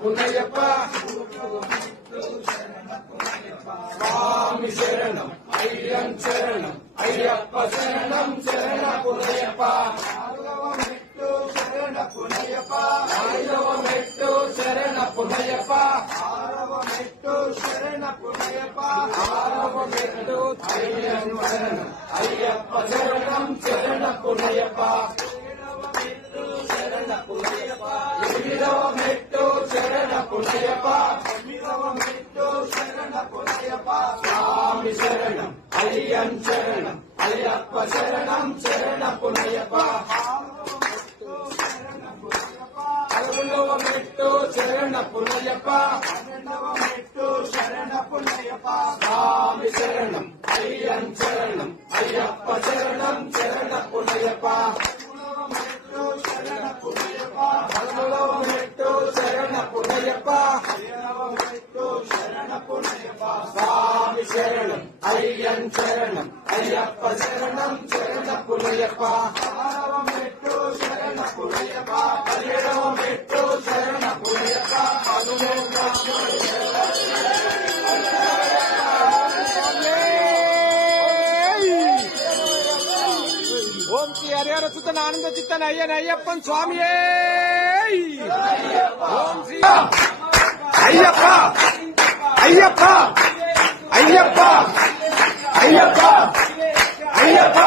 పునయ్యప్ప స్వామి శరణం అయ్యం శరణం అయ్యప్ప శరణం శరణ పునయ్యప్ప శరణ పునయ్యప్ప ఐదవ మెట్టు శరణ పునయ్యప్ప ఆరవ మెట్టు శరణ పునయ్యప్ప ఆరవ మెట్టు అయ్యం శరణం అయ్యప్ప శరణం శరణ పునయ్యప్ప శరణ పునయ్యప్ప ఎనిమిదవ మెట్టు శరణ పునయ్యప్ప తొమ్మిదవ మెట్టు శరణ పునయ్యప్ప స్వామి శరణం అయ్యం శరణం అయ్యప్ప శరణం శరణ పునయ్యప్ప పదకొండవ మెట్టు శరణ పునయ్యప్ప పన్నెండవ మెట్టు శరణ పునయ్యప్ప స్వామి శరణం అయ్యం శరణం అయ్యప్ప శరణం శరణ పునయ్యప్ప పదమూడవ మెట్టు శరణ పునయ్యప్ప శరణ పునయ్యప్ప స్వామి శరణం అయ్యం శరణం అయ్యప్ప శరణం శరణ పునయ్యప్ప ఆరవ మెట్టు శరణ పునయ్యప్ప పదిహేడవ మెట్టు శరణ పునయ్యప్ప ఓం శ్రీ హరిహర సుతన ఆనంద చిత్తన అయ్యన అయ్యప్పన్ స్వామియే ఓం శ్రీ అయ్యప్ప అయ్యప్ప అయ్యప్ప అయ్యప్ప అయ్యప్ప